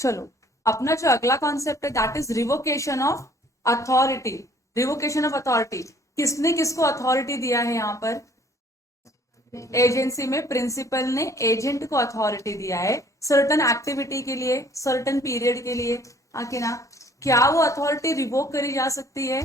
चलो, अपना जो अगला कॉन्सेप्ट है that is revocation of authority. Revocation of authority, किसने किसको अथॉरिटी दिया है यहाँ पर? एजेंसी में प्रिंसिपल ने एजेंट को अथॉरिटी दिया है सर्टन एक्टिविटी के लिए, सर्टन पीरियड के लिए। आके ना, क्या वो अथॉरिटी रिवोक करी जा सकती है?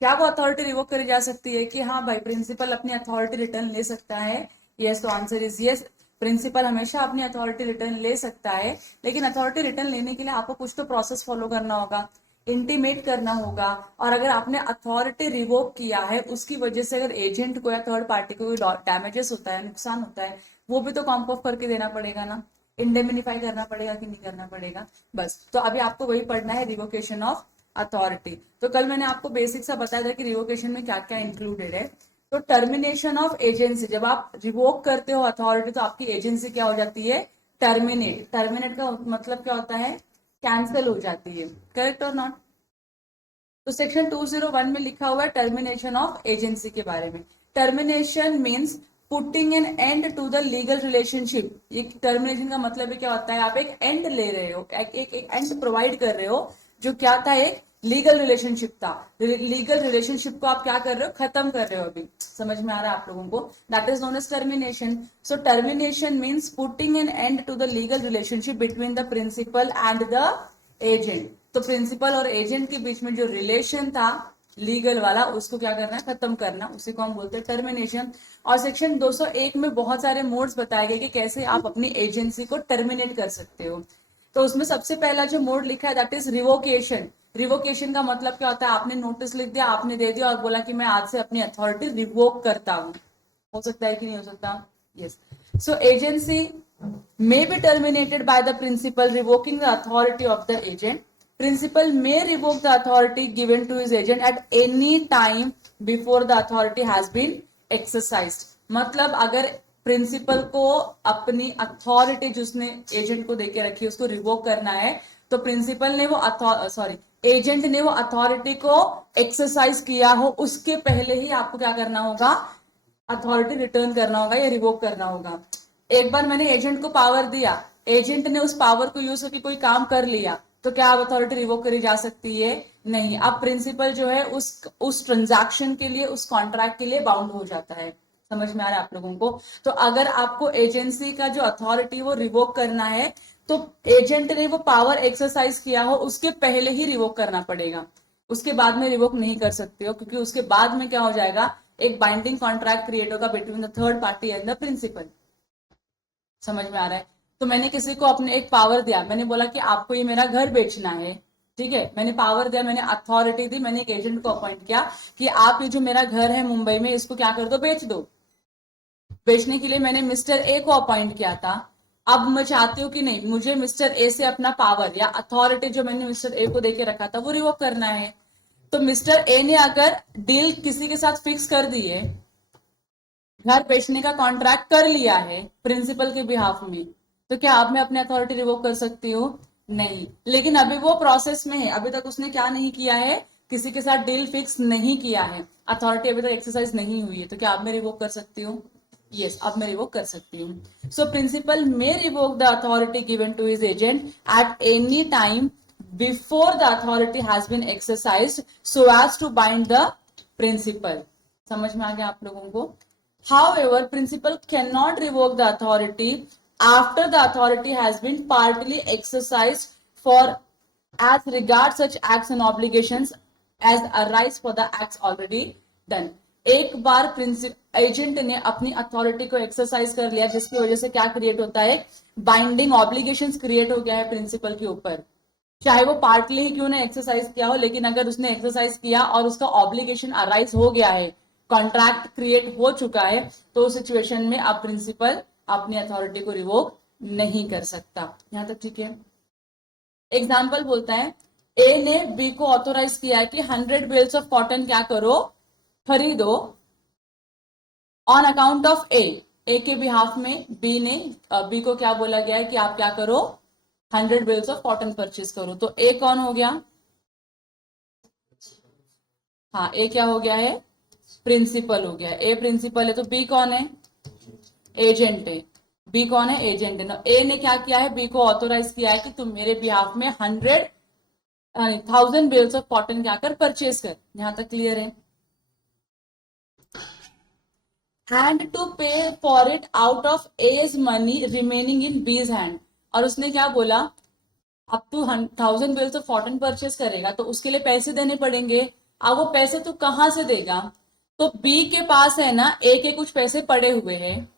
क्या वो अथॉरिटी रिवोक करी जा सकती है कि हाँ भाई प्रिंसिपल अपनी अथॉरिटी रिटर्न ले सकता है? यस, तो आंसर इज यस। प्रिंसिपल हमेशा अपनी अथॉरिटी रिटर्न ले सकता है, लेकिन अथॉरिटी रिटर्न लेने के लिए आपको कुछ तो प्रोसेस फॉलो करना होगा, इंटीमेट करना होगा। और अगर आपने अथॉरिटी रिवोक किया है, उसकी वजह से अगर एजेंट को या थर्ड पार्टी को डैमेजेस होता है, नुकसान होता है, वो भी तो कॉम्प ऑफ करके देना पड़ेगा ना, इंडेमिनिफाई करना पड़ेगा कि नहीं करना पड़ेगा। बस, तो अभी आपको वही पढ़ना है, रिवोकेशन ऑफ अथॉरिटी। तो कल मैंने आपको बेसिक सा बताया था कि रिवोकेशन में क्या क्या इंक्लूडेड है। तो टर्मिनेशन ऑफ एजेंसी, जब आप रिवोक करते हो अथॉरिटी तो आपकी एजेंसी क्या हो जाती है? टर्मिनेट। टर्मिनेट का मतलब क्या होता है? कैंसिल हो जाती है। करेक्ट और नॉट? तो सेक्शन 201 में लिखा हुआ है टर्मिनेशन ऑफ एजेंसी के बारे में। Termination means putting an end to the legal relationship. ये टर्मिनेशन का मतलब क्या होता है? आप एक एंड ले रहे हो, एक एंड प्रोवाइड कर रहे हो, जो क्या था? एक लीगल रिलेशनशिप था। लीगल रिलेशनशिप को आप क्या कर रहे हो? खत्म कर रहे हो। अभी समझ में आ रहा है आप लोगों को? That is known as termination. So termination means putting an end to the legal relationship between the principal and the agent. तो प्रिंसिपल और एजेंट के बीच में जो रिलेशन था लीगल वाला, उसको क्या करना है? खत्म करना। उसी को हम बोलते हैं टर्मिनेशन। और सेक्शन 201 में बहुत सारे मोड्स बताए गए कि कैसे आप अपनी एजेंसी को टर्मिनेट कर सकते हो। तो उसमें सबसे पहला जो मोड लिखा है दैट इज रिवोकेशन। रिवोकेशन का मतलब क्या होता है? आपने नोटिस लिख दिया, आपने दे दिया और बोला कि मैं आज से अपनी अथॉरिटी रिवोक करता हूं। हो सकता है कि नहीं हो सकता? Yes. So agency may be terminated by the principal revoking the authority of the agent. Principal may revoke the authority given to his agent at any time before the authority has been exercised. मतलब अगर principal को अपनी authority जो उसने agent को देके रखी है उसको रिवोक करना है, तो प्रिंसिपल ने वो एजेंट ने वो अथॉरिटी को एक्सरसाइज किया हो उसके पहले ही आपको क्या करना होगा? अथॉरिटी रिटर्न करना होगा या रिवोक करना होगा। एक बार मैंने एजेंट को पावर दिया, एजेंट ने उस पावर को यूज करके कोई काम कर लिया, तो क्या अब अथॉरिटी रिवोक करी जा सकती है? नहीं। अब प्रिंसिपल जो है उस ट्रांजैक्शन के लिए, उस कॉन्ट्रैक्ट के लिए बाउंड हो जाता है। समझ में आ रहा है आप लोगों को? तो अगर आपको एजेंसी का जो अथॉरिटी वो रिवोक करना है, तो एजेंट ने वो पावर एक्सरसाइज किया हो उसके पहले ही रिवोक करना पड़ेगा। उसके बाद में रिवोक नहीं कर सकते हो, क्योंकि उसके बाद में क्या हो जाएगा? एक बाइंडिंग कॉन्ट्रैक्ट क्रिएट होगा between the third party and the principal. समझ में आ रहा है? तो मैंने किसी को अपने एक पावर दिया, मैंने बोला कि आपको ये मेरा घर बेचना है, ठीक है? मैंने पावर दिया, मैंने अथॉरिटी दी, मैंने एक एजेंट को अपॉइंट किया कि आप ये जो मेरा घर है मुंबई में, इसको क्या कर दो? बेच दो। बेचने के लिए मैंने मिस्टर ए को अपॉइंट किया था। अब मैं चाहती हूँ कि नहीं, मुझे मिस्टर ए से अपना पावर या अथॉरिटी जो मैंने मिस्टर ए को देके रखा था वो रिवोक करना है। तो मिस्टर ए ने अगर डील किसी के साथ फिक्स कर दी है, घर बेचने का कॉन्ट्रैक्ट कर लिया है प्रिंसिपल के बिहाफ में, तो क्या अब मैं अपनी अथॉरिटी रिवोक कर सकती हूँ? नहीं। लेकिन अभी वो प्रोसेस में है, अभी तक उसने क्या नहीं किया है? किसी के साथ डील फिक्स नहीं किया है, अथॉरिटी अभी तक एक्सरसाइज नहीं हुई है, तो क्या अब मैं रिवोक कर सकती हूँ? यस, अब मैं रिवोक कर सकती हूँ। So principal may revoke the authority given to his agent at any time before the authority has been exercised so as to bind the principal. समझ में आ गया आप लोगों को? However, principal cannot revoke the authority after the authority has been partly exercised for as regards such acts and obligations as arise for the acts already done. एक बार agent ने अपनी अथॉरिटी को एक्सरसाइज कर लिया, जिसकी वजह से क्या क्रिएट होता है? बाइंडिंग ऑब्लिगेशंस क्रिएट हो गया है प्रिंसिपल के ऊपर। चाहे वो पार्टली ही क्यों ना एक्सरसाइज किया हो, लेकिन अगर उसने एक्सरसाइज किया और उसका ऑब्लिगेशन अराइज हो गया है, कॉन्ट्रैक्ट क्रिएट हो चुका है, तो उस सिचुएशन में अब प्रिंसिपल अपनी अथॉरिटी को रिवोक नहीं कर सकता। यहां तक ठीक है? एग्जाम्पल बोलता है, ए ने बी को ऑथोराइज किया है कि 100 बेल्स ऑफ कॉटन क्या करो? खरीदो ऑन अकाउंट ऑफ ए। ए के बिहाफ में बी को क्या बोला गया है कि आप क्या करो? 100 बेल्स ऑफ कॉटन परचेज करो। तो ए कौन हो गया? हाँ, ए क्या हो गया है? प्रिंसिपल हो गया। ए प्रिंसिपल है तो बी कौन है? एजेंट है। बी कौन है? एजेंट है। ए ने क्या किया है? बी को ऑथोराइज किया है कि तुम मेरे बिहाफ में 1000 बेल्स ऑफ कॉटन क्या कर, परचेज कर। यहां तक क्लियर है? Hand to pay for it out of A's money remaining in B's hand. और उसने क्या बोला? अब तू 1000 बेल्स ऑफ कॉटन परचेज करेगा तो उसके लिए पैसे देने पड़ेंगे। अब वो पैसे तू कहां से देगा? तो बी के पास है ना, ए के कुछ पैसे पड़े हुए हैं।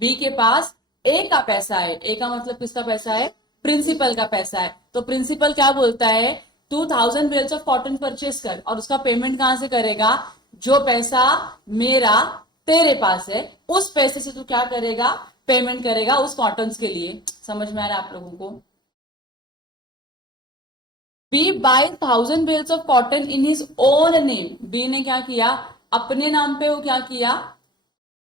बी के पास ए का पैसा है। ए का मतलब किसका पैसा है? प्रिंसिपल का पैसा है। तो प्रिंसिपल क्या बोलता है? 2000 बेल्स ऑफ कॉटन परचेज कर। और उसका पेमेंट कहां से करेगा? जो पैसा मेरा तेरे पास है उस पैसे से तू क्या करेगा? पेमेंट करेगा उस कॉटन के लिए। समझ में आ रहा है आप लोगों को? B buy 1000 bales of cotton in his own name. B ने क्या किया? अपने नाम पे वो क्या किया?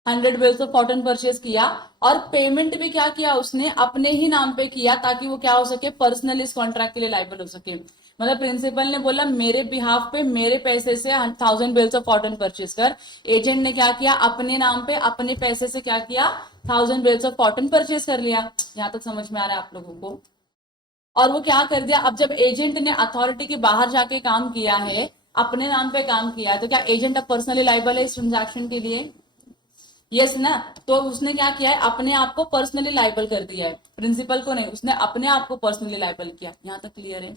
100 बेल्स ऑफ कॉटन परचेज किया। और पेमेंट भी क्या किया? उसने अपने ही नाम पे किया, ताकि वो क्या हो सके? पर्सनली इस कॉन्ट्रैक्ट के लिए लाइबल हो सके। मतलब प्रिंसिपल ने बोला मेरे बिहाफ पे मेरे पैसे से 1000 बेल्स ऑफ कॉटन परचेज कर। एजेंट ने क्या किया? अपने नाम पे अपने पैसे से क्या किया? 1000 बेल्स ऑफ कॉटन परचेज कर लिया। यहां तक समझ में आ रहा है आप लोगों को? और वो क्या कर दिया? अब जब एजेंट ने अथॉरिटी के बाहर जाके काम किया है, अपने नाम पे काम किया है, तो क्या एजेंट अब पर्सनली लाइबल है इस ट्रांजैक्शन के लिए? यस ना? तो उसने क्या किया है? अपने आप को पर्सनली लाइबल कर दिया है, प्रिंसिपल को नहीं, उसने अपने आप को पर्सनली लाइबल किया। यहां तक क्लियर है?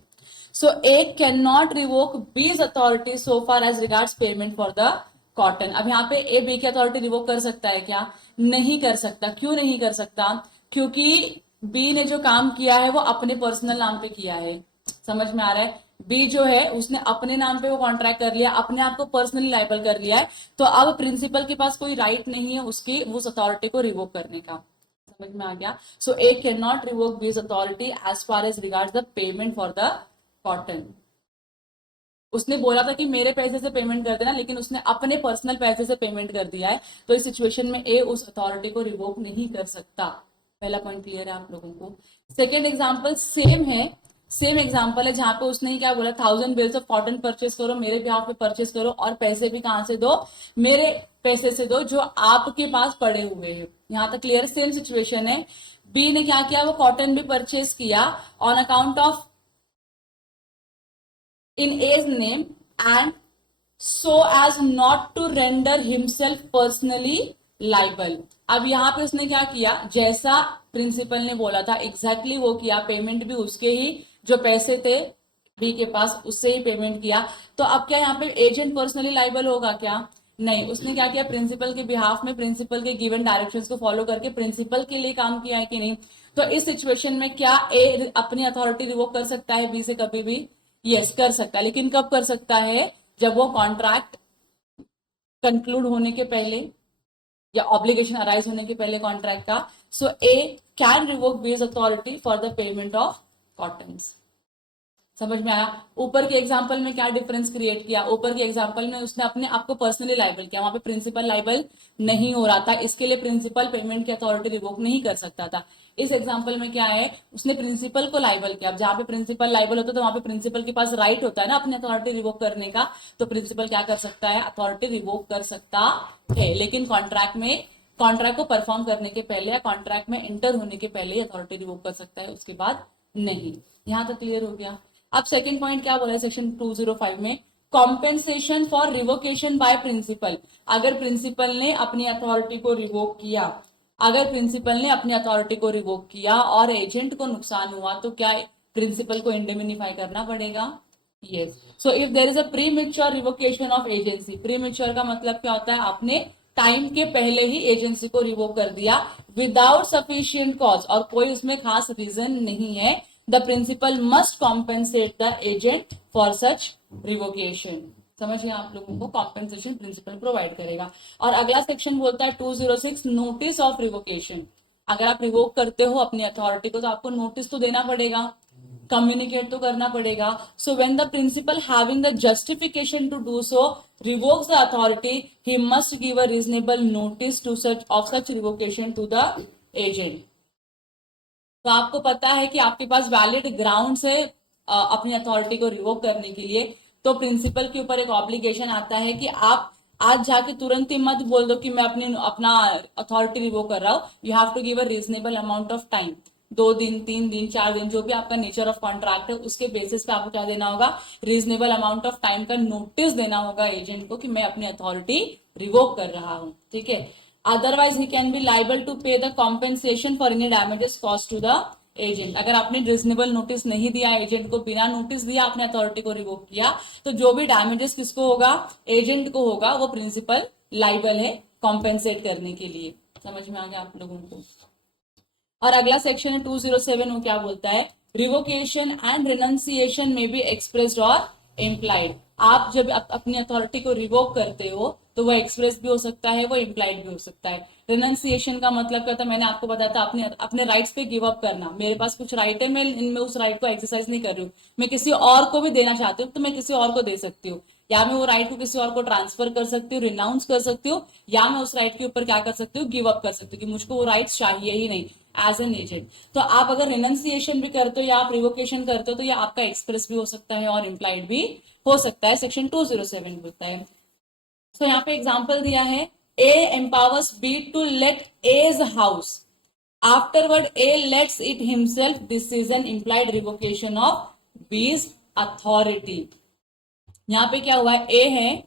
So A can not revoke B's authority so far as regards payment for the cotton. अब यहाँ पे ए बी की अथॉरिटी रिवोक कर सकता है क्या? नहीं कर सकता। क्यों नहीं कर सकता? क्योंकि बी ने जो काम किया है वो अपने पर्सनल नाम पे किया है। समझ में आ रहा है? बी जो है उसने अपने नाम पे वो कॉन्ट्रैक्ट कर लिया, अपने आप को पर्सनली लाइबल कर लिया है। तो अब प्रिंसिपल के पास कोई राइट नहीं है उसकी उस अथॉरिटी को रिवोक करने का। समझ में आ गया? So A can not revoke B's authority as far as regards the payment for the cotton. उसने बोला था कि मेरे पैसे से पेमेंट कर देना, लेकिन उसने अपने पर्सनल पैसे से पेमेंट कर दिया है। तो इस सिचुएशन में ए उस अथॉरिटी को रिवोक नहीं कर सकता। पहला पॉइंट क्लियर है आप लोगों को? सेकेंड एग्जाम्पल सेम है। सेम एग्जाम्पल है जहां पे उसने क्या बोला? 1000 बेल्स ऑफ कॉटन परचेस करो, मेरे बिहाफ पे परचेस करो, और पैसे भी कहां से दो? मेरे पैसे से दो जो आपके पास पड़े हुए हैं। यहां तक क्लियर? सेम सिचुएशन है। बी ने क्या किया? वो कॉटन भी परचेस किया on account of in A's name and so as not to render himself personally liable। अब यहां पे उसने क्या किया? जैसा प्रिंसिपल ने बोला था एग्जैक्टली वो किया। पेमेंट भी उसके ही जो पैसे थे बी के पास उससे ही पेमेंट किया। तो अब क्या यहाँ पे एजेंट पर्सनली लाइबल होगा क्या? नहीं। उसने क्या किया? प्रिंसिपल के बिहाफ में प्रिंसिपल के गिवन डायरेक्शंस को फॉलो करके प्रिंसिपल के लिए काम किया है कि नहीं? तो इस सिचुएशन में क्या ए अपनी अथॉरिटी रिवोक कर सकता है बी से कभी भी? यस, कर सकता है। लेकिन कब कर सकता है? जब वो कॉन्ट्रैक्ट कंक्लूड होने के पहले या ऑब्लिगेशन अराइज होने के पहले कॉन्ट्रैक्ट का। सो ए can revoke B's authority for the payment of cottons. समझ में आया? ऊपर के एग्जांपल में क्या डिफरेंस क्रिएट किया? ऊपर के एग्जांपल में उसने अपने आप को पर्सनली लाइबल किया, वहां पे प्रिंसिपल लाइबल नहीं हो रहा था, इसके लिए प्रिंसिपल पेमेंट की अथॉरिटी रिवोक नहीं कर सकता था। इस एग्जांपल में क्या है? उसने प्रिंसिपल को लाइबल किया। अब जहां पे प्रिंसिपल लाइबल होता है तो वहां पे प्रिंसिपल के पास राइट होता है ना अपनी अथॉरिटी रिवोक करने का। तो प्रिंसिपल क्या कर सकता है? अथॉरिटी रिवोक कर सकता है, लेकिन कॉन्ट्रैक्ट को परफॉर्म करने के पहले या कॉन्ट्रैक्ट में एंटर होने के पहले अथॉरिटी रिवोक कर सकता है, उसके बाद नहीं। यहां तक क्लियर हो गया? अब सेकंड पॉइंट क्या बोला है सेक्शन 205 में? Compensation for revocation by principal. अगर प्रिंसिपल ने अपनी अथॉरिटी को रिवोक किया, अगर प्रिंसिपल ने अपनी अथॉरिटी को रिवोक किया और एजेंट को नुकसान हुआ, तो क्या प्रिंसिपल को इंडेमिनिफाई करना पड़ेगा? Yes. So if there is a pre mature revocation of agency. Pre mature का मतलब क्या होता है? आपने टाइम के पहले ही एजेंसी को रिवोक कर दिया विदाउट सफिशियंट कॉज, और कोई उसमें खास रीजन नहीं है। The principal must compensate the agent for such revocation. समझिए आप लोगों को? कॉम्पेंसेशन प्रिंसिपल प्रोवाइड करेगा। और अगला सेक्शन बोलता है 206 नोटिस ऑफ रिवोकेशन। अगर आप रिवोक करते हो अपनी अथॉरिटी को तो आपको नोटिस तो देना पड़ेगा, कम्युनिकेट तो करना पड़ेगा। So when the principal having the justification to do so revokes the authority, he must give a reasonable notice to such of such revocation to the agent. तो आपको पता है कि आपके पास वैलिड ग्राउंड है अपनी अथॉरिटी को रिवोक करने के लिए। तो प्रिंसिपल के ऊपर एक ऑब्लिगेशन आता है कि आप आज जाके तुरंत ही मत बोल दो कि मैं अपना अथॉरिटी रिवोक कर रहा हूँ. You have to give a reasonable amount of time. 2 दिन, 3 दिन, 4 दिन, जो भी आपका नेचर ऑफ कॉन्ट्रैक्ट है उसके बेसिस पे आपको क्या देना होगा, रीजनेबल अमाउंट ऑफ टाइम का नोटिस देना होगा एजेंट को कि मैं अपनी अथॉरिटी रिवोक कर रहा हूँ. ठीक है. Otherwise he can be liable to pay the compensation for any damages cost to the agent. अगर आपने रिजनेबल नोटिस नहीं दिया एजेंट को, बिना नोटिस दिया आपने अथॉरिटी को रिवोक किया, तो जो भी डैमेजेस किसको होगा, एजेंट को होगा. वो प्रिंसिपल लाइबल है कॉम्पेंसेट करने के लिए. समझ में आ गया आप लोगों को. और अगला सेक्शन है 207. वो क्या बोलता है, रिवोकेशन एंड रिनंसिएशन में बी एक्सप्रेस्ड और इम्प्लाइड. आप जब अपनी अथॉरिटी को रिवोक करते हो तो वो एक्सप्रेस भी हो सकता है, वो इम्प्लाइड भी हो सकता है. रिनंसिएशन का मतलब क्या था, मैंने आपको बताया था, अपने अपने राइट्स पे गिव अप करना. मेरे पास कुछ राइट है, मैं इनमें उस राइट को एक्सरसाइज नहीं कर रही हूँ, मैं किसी और को भी देना चाहती हूँ तो मैं किसी और को दे सकती हूँ, या मैं वो राइट को किसी और को ट्रांसफर कर सकती हूँ, रिनाउंस कर सकती हूँ, या मैं उस राइट के ऊपर क्या कर सकती हूँ, गिव अप कर सकती हूँ कि मुझको वो राइट चाहिए ही नहीं एज एन एजेंट. तो आप अगर रिनंसिएशन भी करते हो या आप रिवोकेशन करते हो तो ये आपका एक्सप्रेस भी हो सकता है और इम्प्लाइड भी हो सकता है. सेक्शन 207 बोलता है. सो यहाँ पे एग्जांपल दिया है, A empowers B to let his house, afterward A lets it himself. This is an implied revocation of B's authority. यहाँ पे क्या हुआ है, ए है,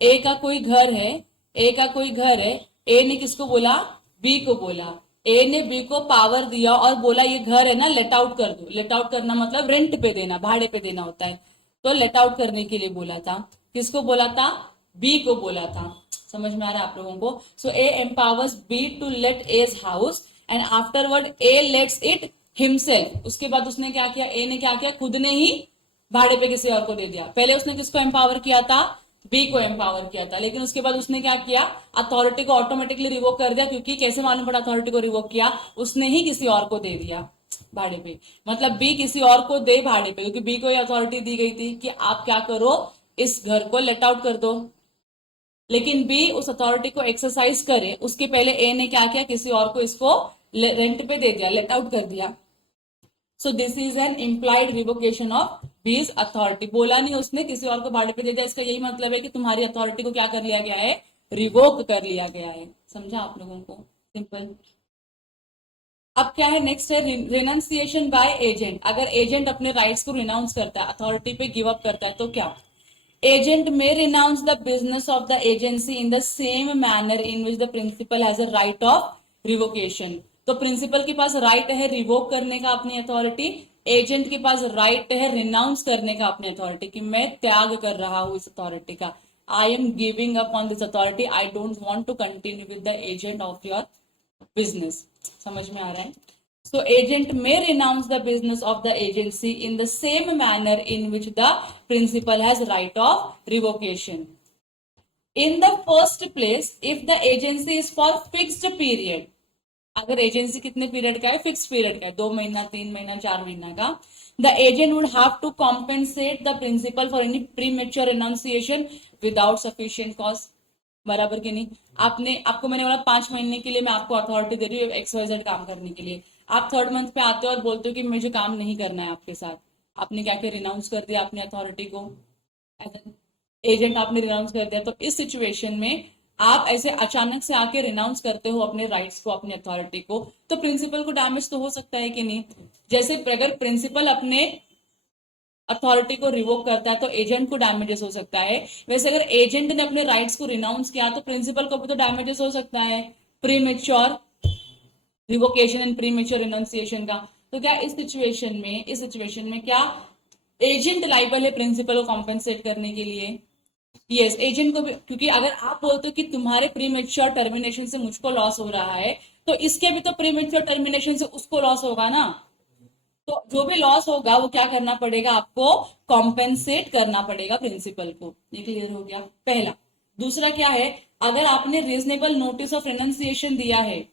ए का कोई घर है, ए का कोई घर है, ए ने किसको बोला, बी को बोला. ए ने बी को पावर दिया और बोला ये घर है ना, लेट आउट कर दो. लेट आउट करना मतलब रेंट पे देना, भाड़े पे देना होता है. तो लेट आउट करने के लिए बोला था. किसको बोला था, बी को बोला था. समझ में आ रहा है आप लोगों को. So A empowers B to let his house and afterward A lets it himself. उसके बाद उसने क्या किया, ए ने क्या किया, खुद ने ही भाड़े पे किसी और को दे दिया. पहले उसने किसको एम्पावर किया था, बी को एम्पावर किया था, लेकिन उसके बाद उसने क्या किया, अथॉरिटी को ऑटोमेटिकली रिवोक कर दिया. क्योंकि कैसे मालूम पड़ा अथॉरिटी को रिवोक किया, उसने ही किसी और को दे दिया भाड़े पे. मतलब बी किसी और को दे भाड़े पे, क्योंकि बी को ये अथॉरिटी दी गई थी कि आप क्या करो, इस घर को लेट आउट कर दो. लेकिन बी उस अथॉरिटी को एक्सरसाइज करे उसके पहले ए ने क्या किया, किसी और को इसको रेंट पे दे दिया, लेट आउट कर दिया. So this is an implied revocation of B's authority. बोला नहीं उसने, किसी और को भाड़े पे दे दिया. इसका यही मतलब है कि तुम्हारी अथॉरिटी को क्या कर लिया गया है, रिवोक कर लिया गया है. समझा आप लोगों को, सिंपल. अब क्या है, नेक्स्ट है रिनाउंसिएशन बाय एजेंट. अगर एजेंट अपने राइट्स को रिनाउंस करता है, अथॉरिटी पे गिव अप करता है, तो क्या, agent may renounce the business of the agency in the same manner in which the principal has a right of revocation. तो प्रिंसिपल के पास राइट है रिवोक करने का अपनी अथॉरिटी, एजेंट के पास राइट है रिनाउंस करने का अपनी अथॉरिटी, कि मैं त्याग कर रहा हूं इस अथॉरिटी का. I am giving up on this authority, I don't want to continue with the agent of your business. समझ में आ रहा है. So agent may renounce the business of the agency in the same manner in which the principal has right of revocation. In the first place, if the agency is for fixed period, अगर agency कितने period का है, fix period का है, 2 महीना, 3 महीना, 4 महीना का, the agent would have to compensate the principal for any premature renunciation without sufficient cost. बराबर कि नहीं. आपको मैंने बोला 5 महीने के लिए मैं आपको अथॉरिटी दे रही हूँ XYZ काम करने के लिए. आप 3rd मंथ पे आते हो और बोलते हो कि मुझे काम नहीं करना है आपके साथ. आपने क्या किया, रिनाउंस कर दिया अपनी अथॉरिटी को, एजेंट आपने रिनाउंस कर दिया. तो इस सिचुएशन में आप ऐसे अचानक से आके रिनाउंस करते हो अपने राइट्स को, अपनी अथॉरिटी को, तो प्रिंसिपल को डैमेज तो हो सकता है कि नहीं. जैसे अगर प्रिंसिपल अपने अथॉरिटी को रिवोक करता है तो एजेंट को डैमेजेस हो सकता है. वैसे अगर एजेंट ने अपने राइट्स को रिनाउंस किया तो प्रिंसिपल को भी तो डैमेजेस हो सकता है, premature revocation and premature renunciation का. तो क्या इस सिचुएशन में क्या एजेंट लाइबल है प्रिंसिपल को कॉम्पेंसेट करने के लिए? यस, एजेंट को भी. क्योंकि अगर आप बोलते हो कि तुम्हारे प्रीमेच्योर टर्मिनेशन से मुझको लॉस हो रहा है, तो इसके भी तो प्रीमेच्योर टर्मिनेशन से उसको लॉस होगा ना. तो जो भी लॉस होगा वो क्या करना पड़ेगा, आपको कॉम्पेंसेट करना पड़ेगा प्रिंसिपल को. ये क्लियर हो गया पहला. दूसरा क्या है, अगर आपने रीजनेबल नोटिस ऑफ रिनाउंसिएशन दिया है,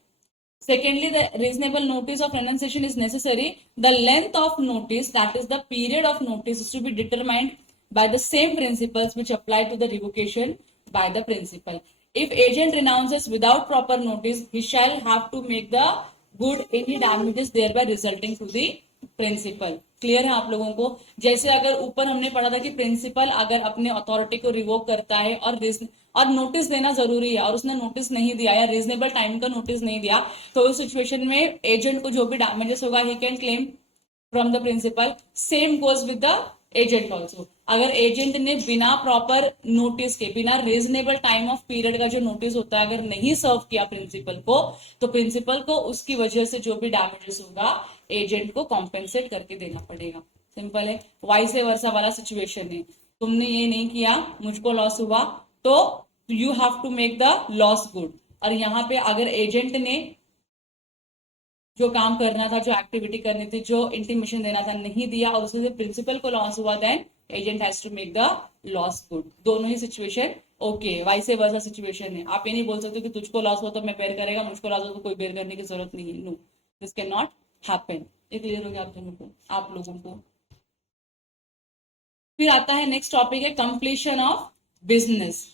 secondly the reasonable notice of renunciation is necessary. The length of notice, that is the period of notice, is to be determined by the same principles which apply to the revocation by the principal. If agent renounces without proper notice, he shall have to make the good any damages thereby resulting to the principal. Clear है आप लोगों को? जैसे अगर ऊपर हमने पढ़ा था कि प्रिंसिपल अगर अपने अथॉरिटी को रिवोक करता है और नोटिस देना जरूरी है और उसने नोटिस नहीं दिया या रीजनेबल टाइम का नोटिस नहीं दिया, तो उस सिचुएशन में एजेंट को जो भी डैमेजेस होगा he can claim from the principal. Same goes with the agent also. अगर एजेंट ने बिना प्रॉपर नोटिस के, बिना रीजनेबल टाइम ऑफ पीरियड का जो नोटिस होता है, अगर नहीं सर्व किया प्रिंसिपल को, तो प्रिंसिपल को उसकी वजह से जो भी डैमेजेस होगा एजेंट को कॉम्पेंसेट करके देना पड़ेगा। सिंपल है। वाइस वर्सा वाला सिचुएशन है, तुमने ये नहीं किया, मुझको लॉस हुआ, तो you have to make the loss good. और यहाँ पे अगर एजेंट ने जो काम करना था, जो एक्टिविटी करनी थी, जो इंटीमेशन देना था, नहीं दिया और उससे प्रिंसिपल को लॉस हुआ, then agent has to make the loss good. दोनों ही situation okay, vice versa situation है। आप ये नहीं बोल सकते कि तुझको लॉस हो तो मैं बेयर करेगा, मुझको लॉस हो तो कोई बेयर करने की जरूरत नहीं है। No, this can not happen. ये क्लियर हो गया आप दोनों को, आप लोगों को? फिर आता है नेक्स्ट टॉपिक है completion of business.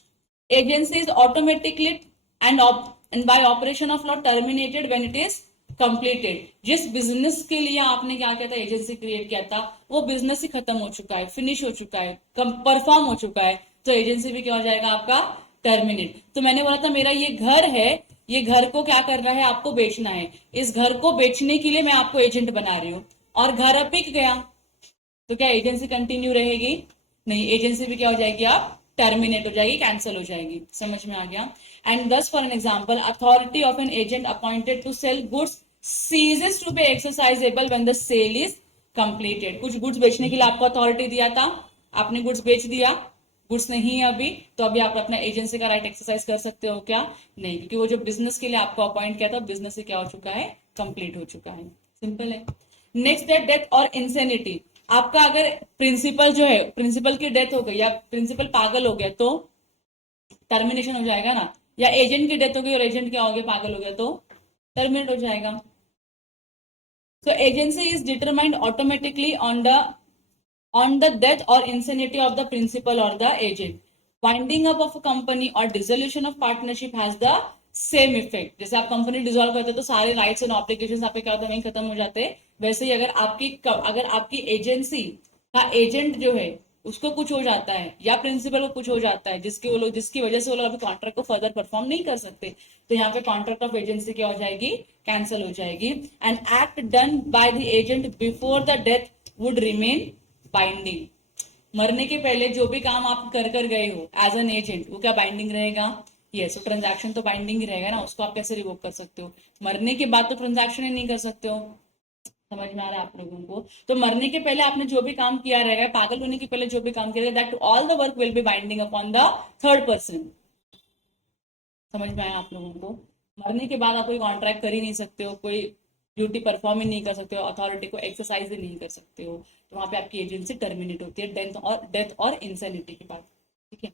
Agency is automatically and bye operation of law terminated when it is completed. जिस बिजनेस के लिए आपने क्या किया था, एजेंसी क्रिएट किया था, वो बिजनेस ही खत्म हो चुका है, फिनिश हो चुका है, परफॉर्म हो चुका है, तो एजेंसी भी क्या हो जाएगा आपका, टर्मिनेट। तो मैंने बोला था मेरा ये घर है, ये घर को क्या करना है, आपको बेचना है। इस घर को बेचने के लिए मैं आपको एजेंट बना रही हूँ, और घर अब बिक गया, तो क्या एजेंसी कंटिन्यू रहेगी? नहीं, एजेंसी भी क्या हो जाएगी, आप टर्मिनेट हो जाएगी, कैंसिल हो जाएगी। समझ में आ गया? And thus for an example, authority of an agent appointed to sell goods ceases to be exercisable when the sale is completed। कुछ गुड्स बेचने के लिए आपको अथॉरिटी दिया था, आपने गुड्स बेच दिया, गुड्स नहीं है अभी, तो अभी आप अपना एजेंसी का राइट एक्सरसाइज कर सकते हो क्या? नहीं, क्योंकि वो जो बिजनेस के लिए आपको अपॉइंट किया था, बिजनेस से क्या हो चुका है, कंप्लीट हो चुका है। सिंपल है। नेक्स्ट है डेथ और इंसेनिटी। आपका अगर प्रिंसिपल जो है, प्रिंसिपल की डेथ हो गई या प्रिंसिपल पागल हो गया, तो टर्मिनेशन हो जाएगा ना। या एजेंट की डेथ हो गई और एजेंट क्या हो गया, पागल हो गया, तो टर्मिनेट हो जाएगा। So agency is determined automatically on the death or insanity of the principal or the agent। Winding up of a company or dissolution of partnership has the same effect। जैसे आप कंपनी डिसॉल्व करते हो तो सारे rights and obligations आपके क्या होते हैं, वहीं खत्म हो जाते हैं। वैसे ही अगर आपकी एजेंसी का एजेंट जो है उसको कुछ हो जाता है या प्रिंसिपल को कुछ हो जाता है, जिसकी वजह से वो लोग अभी कॉन्ट्रैक्ट को फर्दर परफॉर्म नहीं कर सकते, तो यहाँ पे कॉन्ट्रैक्ट ऑफ एजेंसी क्या हो जाएगी, कैंसिल हो जाएगी। And act done by the agent before the death would remain binding. मरने के पहले जो भी काम आप कर गए हो एज एन एजेंट, वो क्या बाइंडिंग रहेगा? यस, तो ट्रांजैक्शन तो बाइंडिंग ही रहेगा ना, उसको आप कैसे रिवोक कर सकते हो? मरने के बाद तो ट्रांजैक्शन ही नहीं कर सकते हो। समझ में आ रहा है आप लोगों को? तो मरने के पहले आपने जो भी काम किया रहेगा, पागल होने के पहले जो भी काम किया रहेगा, that all the work will be binding upon the third person. समझ में आया आप लोगों को? मरने के बाद आप कोई कॉन्ट्रैक्ट कर ही नहीं सकते हो, कोई ड्यूटी परफॉर्म ही नहीं कर सकते हो, अथॉरिटी को एक्सरसाइज ही नहीं कर सकते हो, तो वहां पे आपकी एजेंसी टर्मिनेट होती है डेथ और इंसेनिटी के बाद। ठीक है।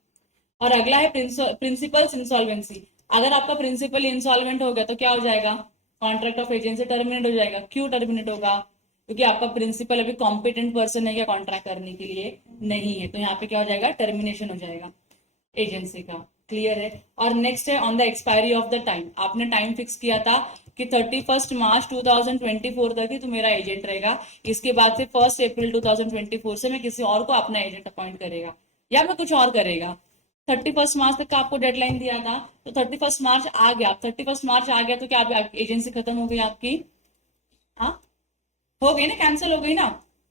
और अगला है प्रिंसिपल्स इंसॉल्वेंसी। अगर आपका प्रिंसिपल इंसॉल्वेंट हो गया तो क्या हो जाएगा, कॉन्ट्रैक्ट ऑफ एजेंसी टर्मिनेट हो जाएगा। क्यों टर्मिनेट होगा? क्योंकि आपका प्रिंसिपल अभी कॉम्पिटेंट पर्सन है क्या कॉन्ट्रैक्ट करने के लिए? नहीं है, तो यहाँ पे क्या हो जाएगा, टर्मिनेशन हो जाएगा एजेंसी का। क्लियर है? और नेक्स्ट है on the expiry of the time. आपने टाइम फिक्स किया था कि 31 मार्च 2024 तक ही तो मेरा एजेंट रहेगा, इसके बाद से 1 अप्रैल 2024 से मैं किसी और को अपना एजेंट अपॉइंट करेगा या मैं कुछ और करेगा। 31 मार्च तक का आपको डेडलाइन दिया था, तो 31 मार्च आ गया, 31 मार्च आ गया तो क्या एजेंसी खत्म हो गई आपकी? हाँ, हो गई ना, कैंसिल हो गई ना।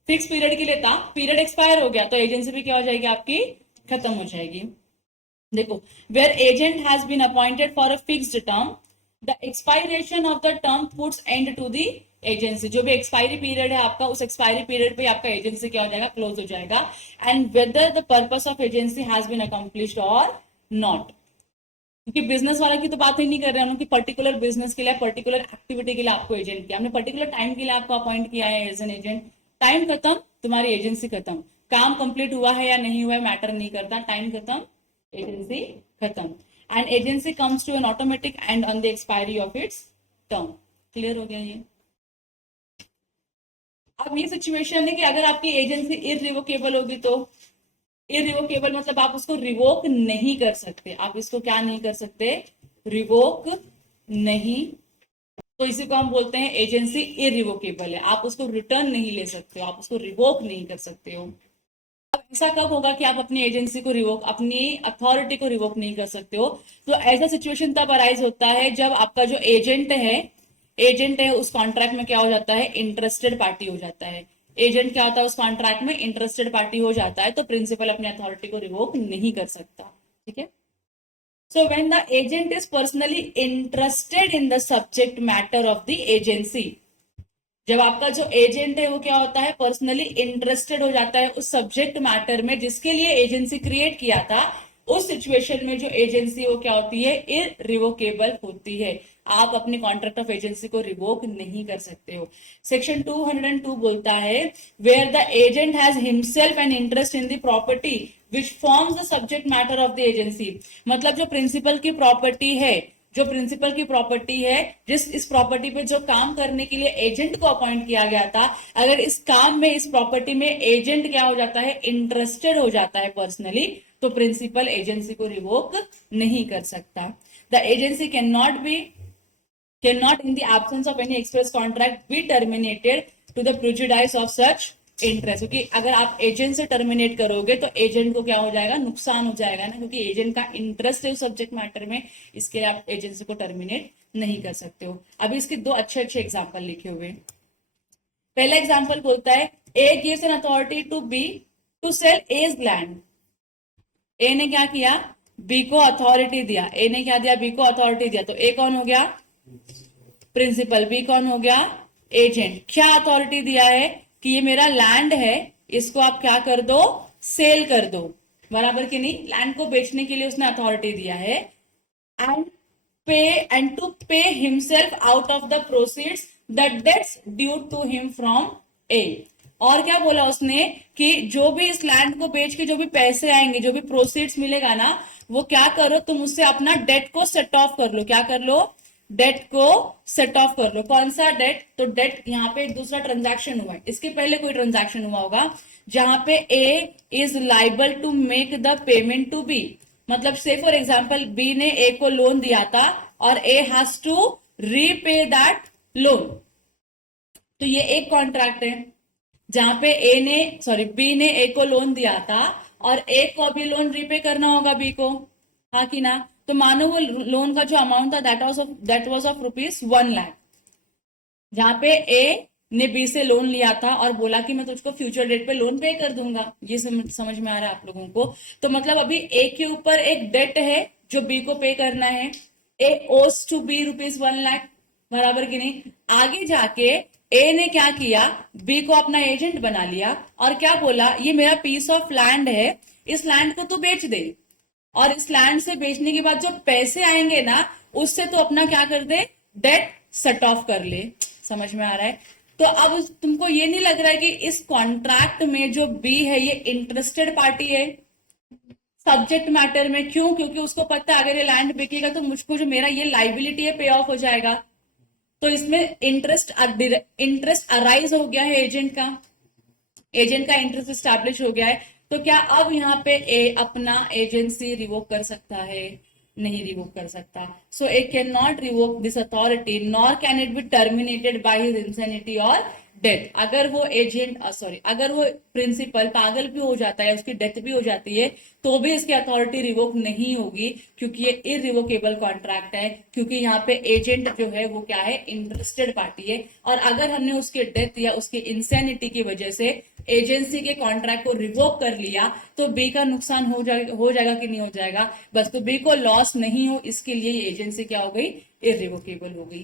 फिक्स पीरियड के लिए था, पीरियड एक्सपायर हो गया तो एजेंसी भी क्या हो जाएगी आपकी, खत्म हो जाएगी। देखो, where agent has been appointed for a fixed term, the expiration of the term puts end to the agency. जो भी एक्सपायरी पीरियड है आपका, उस एक्सपायरी पीरियड पे आपका एजेंसी क्या हो जाएगा, क्लोज हो जाएगा। And whether the purpose of agency has been accomplished और नॉट। क्योंकि बिजनेस वाला की तो बात ही नहीं कर रहे हैं, उनकी पर्टिकुलर बिजनेस के लिए, पर्टिकुलर एक्टिविटी के लिए आपको एजेंट किया, हमने पर्टिकुलर टाइम के लिए आपको अपॉइंट किया है एज एन एजेंट। टाइम खत्म, तुम्हारी एजेंसी खत्म। काम कंप्लीट हुआ है या नहीं हुआ है मैटर नहीं करता, टाइम खत्म, एजेंसी खत्म। And agency comes to an automatic end on the expiry of its term. Clear हो गया ये? अब ये सिचुएशन है कि अगर आपकी एजेंसी इररिवोकेबल होगी, तो इररिवोकेबल मतलब आप उसको रिवोक नहीं कर सकते। आप इसको क्या नहीं कर सकते, रिवोक नहीं तो इसी को हम बोलते हैं एजेंसी इरिवोकेबल है, आप उसको रिटर्न नहीं ले सकते हो, आप उसको रिवोक नहीं कर सकते हो। अब ऐसा कब होगा कि आप अपनी एजेंसी को रिवोक, अपनी अथॉरिटी को रिवोक नहीं कर सकते हो? तो ऐसा सिचुएशन तब अराइज होता है जब आपका जो एजेंट है उस कॉन्ट्रैक्ट में क्या हो जाता है, इंटरेस्टेड पार्टी हो जाता है। एजेंट क्या होता है उस कॉन्ट्रैक्ट में, इंटरेस्टेड पार्टी हो जाता है, तो प्रिंसिपल अपनी अथॉरिटी को रिवोक नहीं कर सकता। ठीक है। So when the agent is personally interested in the subject matter of the agency, जब आपका जो एजेंट है वो क्या होता है, पर्सनली इंटरेस्टेड हो जाता है उस सब्जेक्ट मैटर में जिसके लिए एजेंसी क्रिएट किया था, उस सिचुएशन में जो एजेंसी वो क्या होती है, इरिवोकेबल होती है। आप अपनी कॉन्ट्रैक्ट ऑफ एजेंसी को रिवोक नहीं कर सकते हो। सेक्शन 202 बोलता है where the agent has himself an interest in the property which forms the subject matter of the agency. मतलब जो प्रिंसिपल की प्रॉपर्टी है, जो प्रिंसिपल की प्रॉपर्टी है, जिस इस प्रॉपर्टी पे जो काम करने के लिए एजेंट को अपॉइंट किया गया था, अगर इस काम में, इस प्रॉपर्टी में एजेंट क्या हो जाता है, इंटरेस्टेड हो जाता है पर्सनली, तो प्रिंसिपल एजेंसी को रिवोक नहीं कर सकता। The agency can not in the absence of any express contract be terminated to the prejudice of such interest. क्योंकि अगर आप एजेंट से टर्मिनेट करोगे तो एजेंट को क्या हो जाएगा, नुकसान हो जाएगा ना, क्योंकि एजेंट का इंटरेस्ट है उस सब्जेक्ट मैटर में, इसके लिए आप एजेंसी को टर्मिनेट नहीं कर सकते हो। अभी इसके दो अच्छे अच्छे एग्जाम्पल लिखे हुए। पहला एग्जाम्पल बोलता है A gives an authority to B to sell his land. A ने क्या किया, बी को अथॉरिटी दिया। ए ने क्या दिया, बी को अथॉरिटी दिया। तो ए कौन हो गया, प्रिंसिपल। बी कौन हो गया, एजेंट। क्या अथॉरिटी दिया है कि ये मेरा लैंड है, इसको आप क्या कर दो, सेल कर दो, बराबर कि नहीं। लैंड को बेचने के लिए उसने अथॉरिटी दिया है। And to pay himself out of the proceeds the debts due to him from A. और क्या बोला उसने कि जो भी इस लैंड को बेच के जो भी पैसे आएंगे, जो भी प्रोसीड्स मिलेगा ना, वो क्या करो, तुम उससे अपना डेट को सेट ऑफ कर लो। क्या कर लो, डेट को सेट ऑफ कर लो। कौन सा डेट, तो डेट यहाँ पे एक दूसरा ट्रांजैक्शन हुआ है, इसके पहले कोई ट्रांजैक्शन हुआ होगा जहां पे A is liable to make the payment to B. मतलब से फॉर एग्जाम्पल बी ने ए को लोन दिया था और A has to repay that loan. तो ये एक कॉन्ट्रैक्ट है जहां पे बी ने ए को लोन दिया था और ए को अभी लोन रीपे करना होगा बी को, हाँ कि ना। तो मानो वो लोन का जो अमाउंट था दैट वाज ऑफ ₹1,00,000, जहां पे ए ने बी से लोन लिया था और बोला कि मैं तुझको फ्यूचर डेट पे लोन पे कर दूंगा। ये समझ में आ रहा है आप लोगों को? तो मतलब अभी ए के ऊपर एक डेट है जो बी को पे करना है। ए ओस टू बी ₹1,00,000, बराबर कि नहीं। आगे जाके ए ने क्या किया, बी को अपना एजेंट बना लिया और क्या बोला, ये मेरा पीस ऑफ लैंड है, इस लैंड को तू बेच दे, और इस लैंड से बेचने के बाद जो पैसे आएंगे ना, उससे तो अपना क्या कर दे, डेट सेट ऑफ कर ले। समझ में आ रहा है? तो अब तुमको ये नहीं लग रहा है कि इस कॉन्ट्रैक्ट में जो बी है ये इंटरेस्टेड पार्टी है सब्जेक्ट मैटर में? क्यों? क्योंकि उसको पता है अगर ये लैंड बिकेगा तो मुझको जो मेरा ये लाइबिलिटी है पे ऑफ हो जाएगा। तो इसमें इंटरेस्ट अराइज हो गया है एजेंट का इंटरेस्ट स्टैब्लिश हो गया है। तो क्या अब यहाँ पे ए अपना एजेंसी रिवोक कर सकता है? नहीं रिवोक कर सकता। So A can not revoke this authority nor can it be terminated by his insanity or death. अगर वो अगर वो प्रिंसिपल पागल भी हो जाता है, उसकी डेथ भी हो जाती है, तो भी इसकी अथॉरिटी रिवोक नहीं होगी, क्योंकि ये इरिवोकेबल कॉन्ट्रैक्ट है। क्योंकि यहाँ पे एजेंट जो है वो क्या है, इंटरेस्टेड पार्टी है। और अगर हमने उसके डेथ या उसकी इंसैनिटी की वजह से एजेंसी के कॉन्ट्रैक्ट को रिवोक कर लिया, तो बी का नुकसान हो जाएगा कि नहीं हो जाएगा? बस, तो बी को लॉस नहीं हो इसके लिए ये एजेंसी क्या हो गई, इरिवोकेबल हो गई।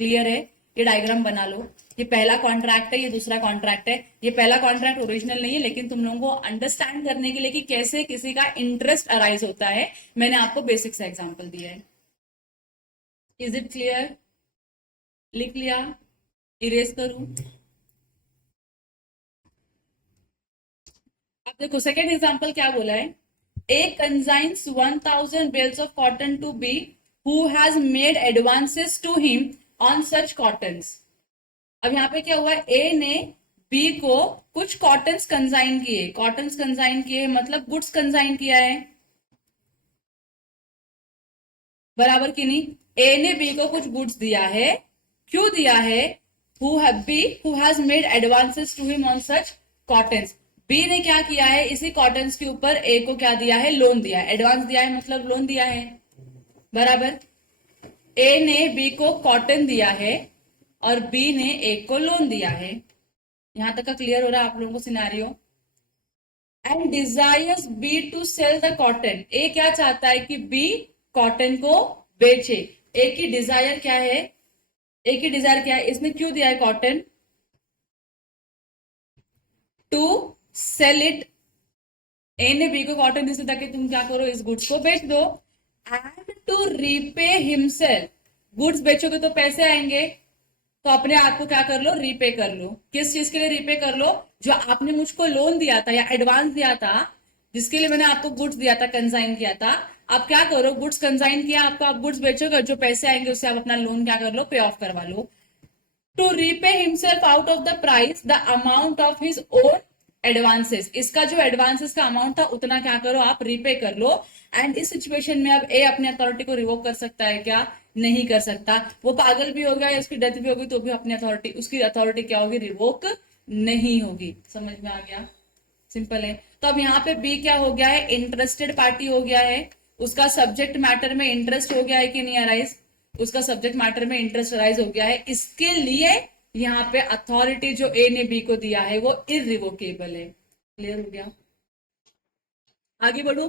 क्लियर है? ये डायग्राम बना लो। ये पहला कॉन्ट्रैक्ट है, ये दूसरा कॉन्ट्रैक्ट है। ये पहला कॉन्ट्रैक्ट ओरिजिनल नहीं है, लेकिन तुम लोगों को अंडरस्टैंड करने के लिए कि कैसे किसी का इंटरेस्ट अराइज होता है, मैंने आपको बेसिक सा एग्जांपल दिया है। Is it clear? लिख लिया? इरेज करूं? अब देखो सेकेंड एग्जांपल क्या बोला है। ए conscience 1,000 bales of cotton to B who has made advances to him on such cottons। अब यहाँ पे क्या हुआ, ए ने बी को कुछ कॉटन्स कंसाइन किए, मतलब गुड्स कंसाइन किया है, बराबर कि नहीं। ए ने बी को कुछ गुड्स दिया है, क्यों दिया है? who has made advances to him on such cottons. B ने क्या किया है? इसी कॉटन्स के ऊपर ए को क्या दिया है? लोन दिया है. एडवांस दिया है मतलब लोन दिया है, बराबर. ए ने बी को कॉटन दिया है और बी ने ए को लोन दिया है. यहां तक का क्लियर हो रहा है आप लोगों को scenario? And desires B to sell the cotton. A क्या चाहता है कि बी कॉटन को बेचे. ए की डिजायर क्या है? ए की डिजायर क्या है? इसने क्यों दिया है cotton? To sell it. A ने बी को कॉटन इसलिए ताकि तुम क्या करो, इस गुड्स को बेच दो. And to repay himself. Goods बेचोगे तो पैसे आएंगे, तो अपने आप को क्या कर लो? रीपे कर लो. किस चीज के लिए रीपे कर लो? जो आपने मुझको लोन दिया था या एडवांस दिया था, जिसके लिए मैंने आपको गुड्स दिया था, कंसाइन किया था. आप क्या करो? गुड्स कंसाइन किया आपको, आप गुड्स बेचोगे, जो पैसे आएंगे उससे आप अपना लोन क्या कर लो? पे ऑफ करवा लो. To repay himself out of the price the amount of his own advances. इसका जो एडवांसेस का अमाउंट था उतना क्या करो? आप रीपे कर लो. एंड इस सिचुएशन में अब ए अपनी अथॉरिटी को रिवोक कर सकता है क्या? नहीं कर सकता. वो पागल भी हो गया या उसकी डेथ भी होगी तो भी अपनी अथॉरिटी, उसकी अथॉरिटी क्या होगी? रिवोक नहीं होगी. समझ में आ गया? सिंपल है. तो अब यहाँ पे बी क्या हो गया है? इंटरेस्टेड पार्टी हो गया है. उसका सब्जेक्ट मैटर में इंटरेस्ट हो गया है कि नहीं अराइज? उसका सब्जेक्ट मैटर में इंटरेस्ट अराइज हो गया है. इसके लिए यहाँ पे अथॉरिटी जो ए ने बी को दिया है वो इररिवोकेबल है. क्लियर हो गया? आगे बढ़ू.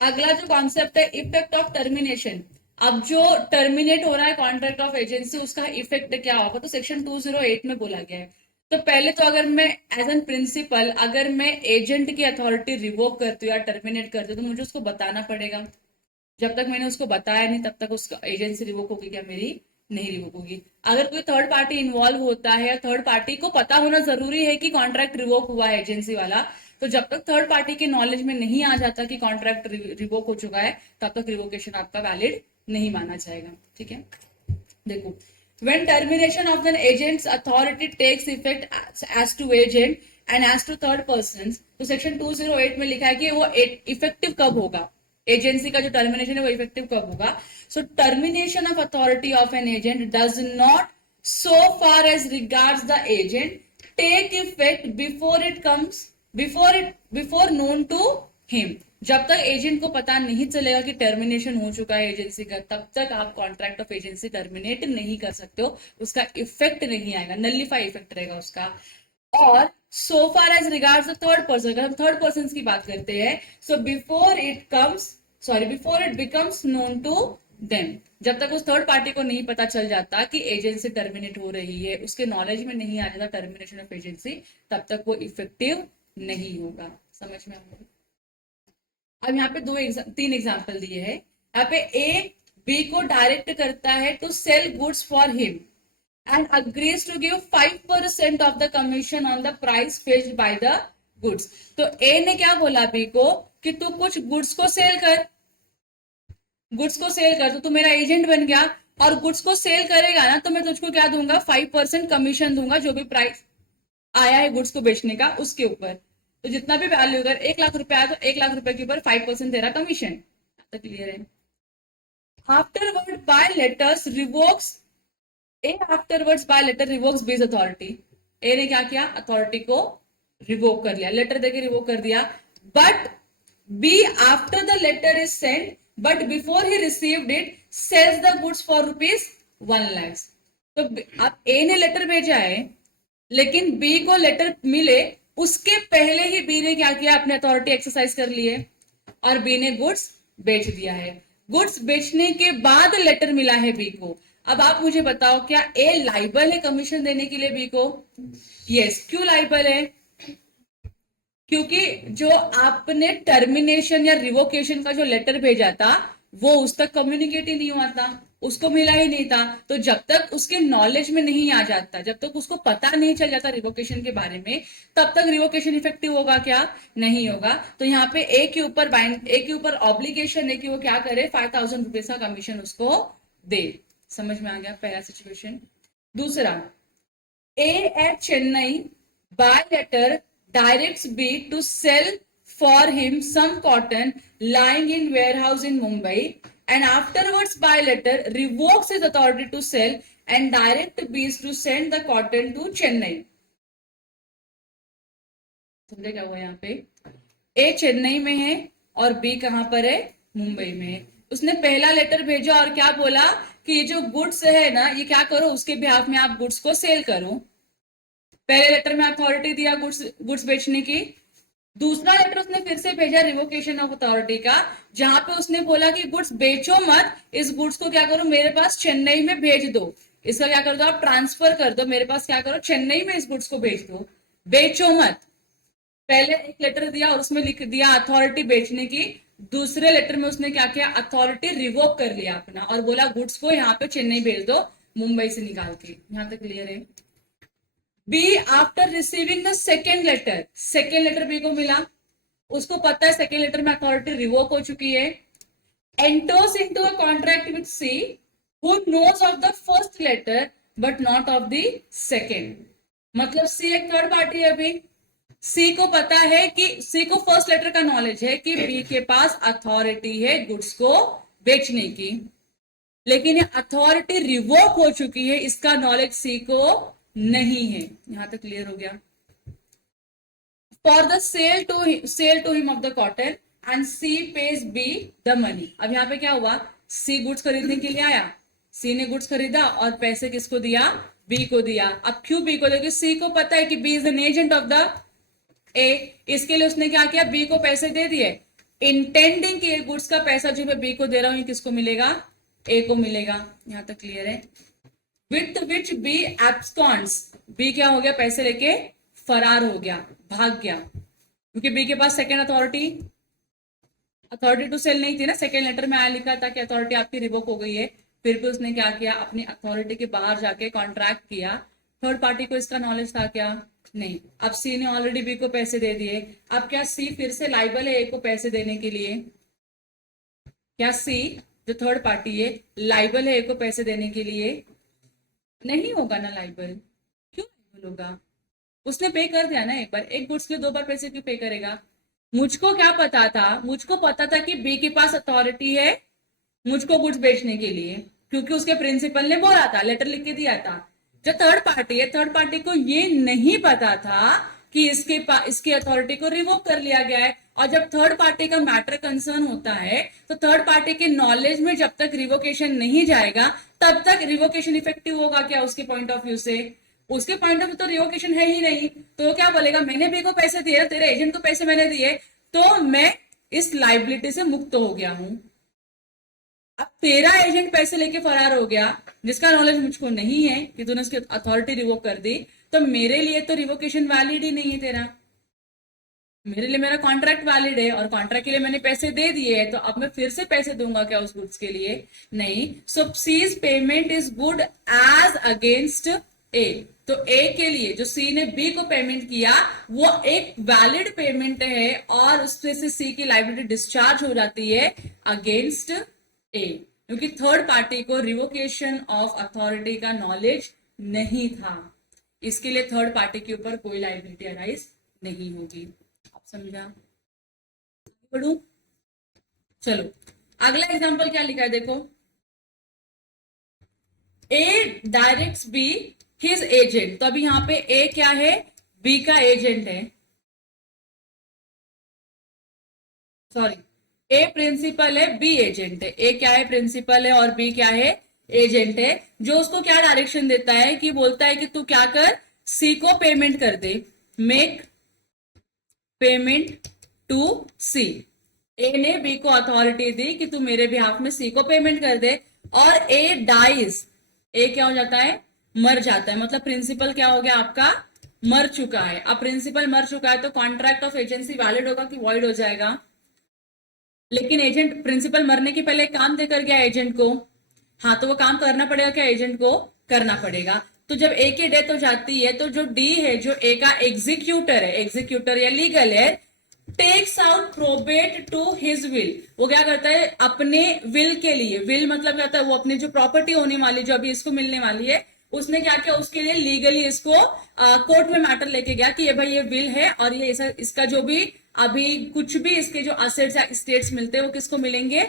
अगला जो कॉन्सेप्ट है इफेक्ट ऑफ टर्मिनेशन. अब जो टर्मिनेट हो रहा है कॉन्ट्रैक्ट ऑफ एजेंसी, उसका इफेक्ट क्या होगा? तो सेक्शन 208 में बोला गया है. तो पहले तो अगर मैं एज एन प्रिंसिपल अगर मैं एजेंट की अथॉरिटी रिवोक करती हूँ या टर्मिनेट करती हूँ तो मुझे उसको बताना पड़ेगा. जब तक मैंने उसको बताया नहीं तब तक उसका एजेंसी रिवोक होगी क्या? मेरी नहीं रिवोक होगी. अगर कोई थर्ड पार्टी इन्वॉल्व होता है या थर्ड पार्टी को पता होना जरूरी है कि कॉन्ट्रैक्ट रिवोक हुआ है एजेंसी वाला, तो जब तक थर्ड पार्टी के नॉलेज में नहीं आ जाता कि कॉन्ट्रैक्ट रिवोक हो चुका है तब तक रिवोकेशन आपका वैलिड नहीं माना जाएगा. ठीक है, देखो. When termination of an agent's authority takes effect as to agent and as to third persons, तो सेक्शन 208 में लिखा है कि वो इफेक्टिव कब होगा? एजेंसी का जो टर्मिनेशन है वो इफेक्टिव कब होगा? So termination of authority of an agent does not, so far as regards the agent, take effect before known to him. जब तक एजेंट को पता नहीं चलेगा कि टर्मिनेशन हो चुका है एजेंसी का, तब तक आप कॉन्ट्रैक्ट ऑफ एजेंसी टर्मिनेट नहीं कर सकते हो. उसका इफेक्ट नहीं आएगा, नलिफाई इफेक्ट रहेगा उसका. और so far as regards the third person, अगर हम थर्ड पर्सन की बात करते हैं, so before it becomes known to them, जब तक उस थर्ड पार्टी को नहीं पता चल जाता कि एजेंसी टर्मिनेट हो रही है, उसके नॉलेज में नहीं आ जाता टर्मिनेशन ऑफ एजेंसी, तब तक वो इफेक्टिव नहीं होगा. समझ में आ गया? अब यहाँ पे तीन एग्जाम्पल दिए हैं. यहाँ पे ए बी को डायरेक्ट करता है to sell goods for him and agrees to give 5% of the commission on the price fetched by the goods. तो A ने क्या बोला B को कि तू कुछ गुड्स को सेल कर, तो तू मेरा एजेंट बन गया और गुड्स को सेल करेगा ना, तो मैं तुझको क्या दूंगा? 5% कमीशन दूंगा, जो भी प्राइस आया है गुड्स को बेचने का उसके ऊपर. तो जितना भी वैल्यू, अगर 1 लाख रुपए आया तो 1 लाख रुपए के ऊपर 5% तेरा कमीशन. तो क्लियर है? Afterward by letters revokes A afterwards by letter revokes B's authority. A ने क्या किया? अथॉरिटी को रिवोक कर लिया, लेटर देके रिवोक कर दिया. But B after the letter is sent, but before he received it, sells the goods for ₹1 lakhs. तो अब A ने लेटर भेजा है, लेकिन B को लेटर मिले उसके पहले ही B ने क्या किया? अपनी अथॉरिटी एक्सरसाइज कर ली है और B ने गुड्स बेच दिया है. गुड्स बेचने के बाद लेटर मिला है B को. अब आप मुझे बताओ, क्या ए लाइबल है कमीशन देने के लिए बी को? यस. क्यों लाइबल है? क्योंकि जो आपने टर्मिनेशन या रिवोकेशन का जो लेटर भेजा था वो उस तक कम्युनिकेट ही नहीं हुआ था, उसको मिला ही नहीं था. तो जब तक उसके नॉलेज में नहीं आ जाता, जब तक उसको पता नहीं चल जाता रिवोकेशन के बारे में, तब तक रिवोकेशन इफेक्टिव होगा क्या? नहीं होगा. तो यहाँ पे ए के ऊपर ऑब्लिगेशन है कि वो क्या करे? 5,000 रुपीज का कमीशन उसको दे. समझ में आ गया पहला सिचुएशन. दूसरा, A at Chennai by letter directs B to sell for him some cotton lying in warehouse in Mumbai and afterwards by letter revokes his authority to sell and direct bees to send the cotton to Chennai. समझे क्या हुआ यहाँ पे? ए चेन्नई में है और B कहां पर है? मुंबई में है. उसने पहला लेटर भेजा और क्या बोला कि ये जो गुड्स है ना, ये क्या करो, उसके बिहाफ में आप गुड्स को सेल करो. पहले लेटर में अथॉरिटी दिया गुड्स बेचने की. दूसरा लेटर उसने फिर से भेजा रिवोकेशन ऑफ अथॉरिटी का, जहां पे उसने बोला कि गुड्स बेचो मत, इस गुड्स को क्या करो, मेरे पास चेन्नई में भेज दो. इसका क्या कर दो, आप ट्रांसफर कर दो, मेरे पास क्या करो, चेन्नई में इस गुड्स को भेज दो, बेचो मत. पहले एक लेटर दिया और उसमें लिख दिया अथॉरिटी बेचने की. दूसरे लेटर में उसने क्या किया, अथॉरिटी रिवोक कर लिया अपना और बोला गुड्स को यहाँ पे चेन्नई भेज दो, मुंबई से निकाल के. यहां तक क्लियर है? B after receiving the second letter B को मिला, उसको पता है सेकेंड लेटर में अथॉरिटी रिवोक हो चुकी है. Enters into a contract with C who knows of the first letter but not of the second. मतलब सी एक थर्ड पार्टी है. अभी सी को पता है कि सी को फर्स्ट लेटर का नॉलेज है कि बी के पास अथॉरिटी है गुड्स को बेचने की, लेकिन ये अथॉरिटी रिवोक हो चुकी है, इसका नॉलेज सी को नहीं है. यहां तक क्लियर हो गया? For the sale to him of the cotton and C pays B the money. अब यहाँ पे क्या हुआ, सी गुड्स खरीदने के लिए आया, सी ने गुड्स खरीदा और पैसे किसको दिया, बी को दिया. अब क्यों बी को दिया? सी को पता है कि B is an agent of the A. इसके लिए उसने क्या किया, बी को पैसे दे दिए, इंटेंडिंग कि गुड्स का पैसा जो मैं बी को दे रहा हूं किसको मिलेगा, ए को मिलेगा. यहां तक क्लियर है? विथ विच बी एब्सकॉन्ड्स, बी क्या हो गया, पैसे लेके फरार हो गया, भाग गया, क्योंकि बी के पास सेकेंड अथॉरिटी टू सेल नहीं थी ना. सेकेंड लेटर में आया लिखा था कि अथॉरिटी आपकी रिवोक हो गई है. फिर भी उसने क्या किया, अपनी अथॉरिटी के बाहर जाके कॉन्ट्रैक्ट किया. थर्ड पार्टी को इसका नॉलेज था क्या? नहीं. अब सी ने ऑलरेडी बी को पैसे दे दिए. अब क्या सी फिर से लाइबल है ए को पैसे देने के लिए? क्या सी जो थर्ड पार्टी है लाइबल है ए को पैसे देने के लिए? नहीं होगा ना लाइबल. क्यों लाइबल होगा? उसने पे कर दिया ना एक बार. एक गुड्स के 2 बार पैसे क्यों पे करेगा? मुझको क्या पता था, मुझको पता था कि बी के पास अथॉरिटी है मुझको गुड्स बेचने के लिए, क्योंकि उसके प्रिंसिपल ने बोला था, लेटर लिख के दिया था. जो थर्ड पार्टी है, थर्ड पार्टी को ये नहीं पता था कि इसकी अथॉरिटी को रिवोक कर लिया गया है. और जब थर्ड पार्टी का मैटर कंसर्न होता है तो थर्ड पार्टी के नॉलेज में जब तक रिवोकेशन नहीं जाएगा तब तक रिवोकेशन इफेक्टिव होगा क्या? उसके पॉइंट ऑफ व्यू से, उसके पॉइंट ऑफ व्यू तो रिवोकेशन है ही नहीं. तो क्या बोलेगा, मैंने बी को पैसे दिए, तेरे एजेंट को पैसे मैंने दिए, तो मैं इस लाइबिलिटी से मुक्त हो गया हूं. अब तेरा एजेंट पैसे लेके फरार हो गया, जिसका नॉलेज मुझको नहीं है कि तूने उसकी अथॉरिटी रिवोक कर दी, तो मेरे लिए तो रिवोकेशन वैलिड ही नहीं है तेरा. मेरे लिए मेरा कॉन्ट्रैक्ट वैलिड है और कॉन्ट्रैक्ट के लिए मैंने पैसे दे दिए हैं, तो अब मैं फिर से पैसे दूंगा क्या उस गुड्स के लिए? नहीं. So his payment is good as against A. तो ए के लिए जो सी ने बी को पेमेंट किया वो एक वैलिड पेमेंट है और उससे से सी की लायबिलिटी डिस्चार्ज हो जाती है अगेंस्ट ए, क्योंकि थर्ड पार्टी को रिवोकेशन ऑफ अथॉरिटी का नॉलेज नहीं था. इसके लिए थर्ड पार्टी के ऊपर कोई लायबिलिटी अराइज नहीं होगी. आप समझा? पढ़ू? चलो अगला एग्जांपल क्या लिखा है देखो. ए डायरेक्ट्स बी हिज एजेंट. तो अभी यहां पे ए क्या है, बी का एजेंट है. सॉरी, ए प्रिंसिपल है, बी एजेंट है. ए क्या है, प्रिंसिपल है और बी क्या है, एजेंट है. जो उसको क्या डायरेक्शन देता है कि बोलता है कि तू क्या कर, सी को पेमेंट कर दे, मेक पेमेंट टू सी. ए ने बी को अथॉरिटी दी कि तू मेरे बिहाफ में सी को पेमेंट कर दे, और ए डाइज. ए क्या हो जाता है, मर जाता है. मतलब प्रिंसिपल क्या हो गया आपका, मर चुका है. अब प्रिंसिपल मर चुका है तो कॉन्ट्रैक्ट ऑफ एजेंसी वैलिड होगा कि वॉइड हो जाएगा? लेकिन एजेंट, प्रिंसिपल मरने के पहले काम देकर गया एजेंट को, हाँ, तो वो काम करना पड़ेगा क्या, एजेंट को करना पड़ेगा. तो जब ए की डेथ हो जाती है तो जो डी है, जो ए का एग्जीक्यूटर है, एग्जीक्यूटर या लीगल है, takes out probate to his will. वो क्या करता है अपने विल के लिए, विल मतलब क्या होता है, वो अपनी जो प्रॉपर्टी होने वाली जो अभी इसको मिलने वाली है, उसने क्या किया, उसके लिए लीगली इसको कोर्ट में मैटर लेके गया कि ये भाई ये विल है और ये इसका जो भी अभी कुछ भी इसके जो असेट्स या स्टेट्स मिलते हैं वो किसको मिलेंगे,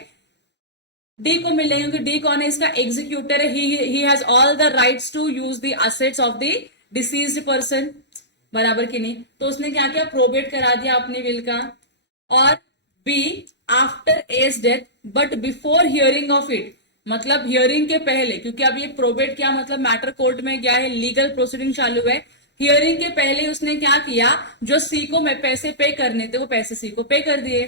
डी को मिलेंगे क्योंकि डी कौन है, इसका एग्जीक्यूटर है, he has all the rights to use the assets of the deceased person, बराबर कि नहीं। तो उसने क्या किया, प्रोबेट करा दिया अपनी विल का। और B after A's death but before hearing of it, मतलब हियरिंग के पहले, क्योंकि अब ये प्रोबेट क्या मतलब मैटर कोर्ट में गया है, लीगल प्रोसीडिंग चालू है। हियरिंग के पहले उसने क्या किया, जो सी को मैं पैसे पे करने थे वो पैसे सी को पे कर दिए।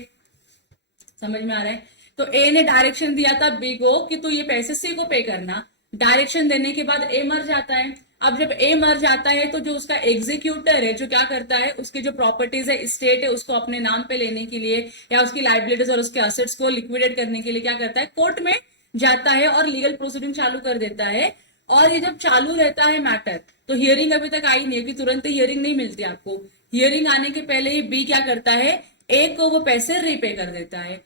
समझ में आ रहा है। तो ए ने डायरेक्शन दिया था बी को कि तू ये पैसे सी को पे करना। डायरेक्शन देने के बाद ए मर जाता है। अब जब ए मर जाता है तो जो उसका एग्जीक्यूटर है जो क्या करता है, उसकी जो प्रॉपर्टीज है, स्टेट है, उसको अपने नाम पे लेने के लिए या उसकी लाइबिलिटीज और उसके असेट्स को लिक्विडेट करने के लिए क्या करता है, कोर्ट में जाता है और लीगल प्रोसीडिंग चालू कर देता है। और ये जब चालू रहता है मैटर, तो हियरिंग अभी तक आई नहीं है कि तुरंत हियरिंग नहीं मिलती आपको। हियरिंग आने के पहले ही बी क्या करता है, ए को वो पैसे रीपे कर देता है,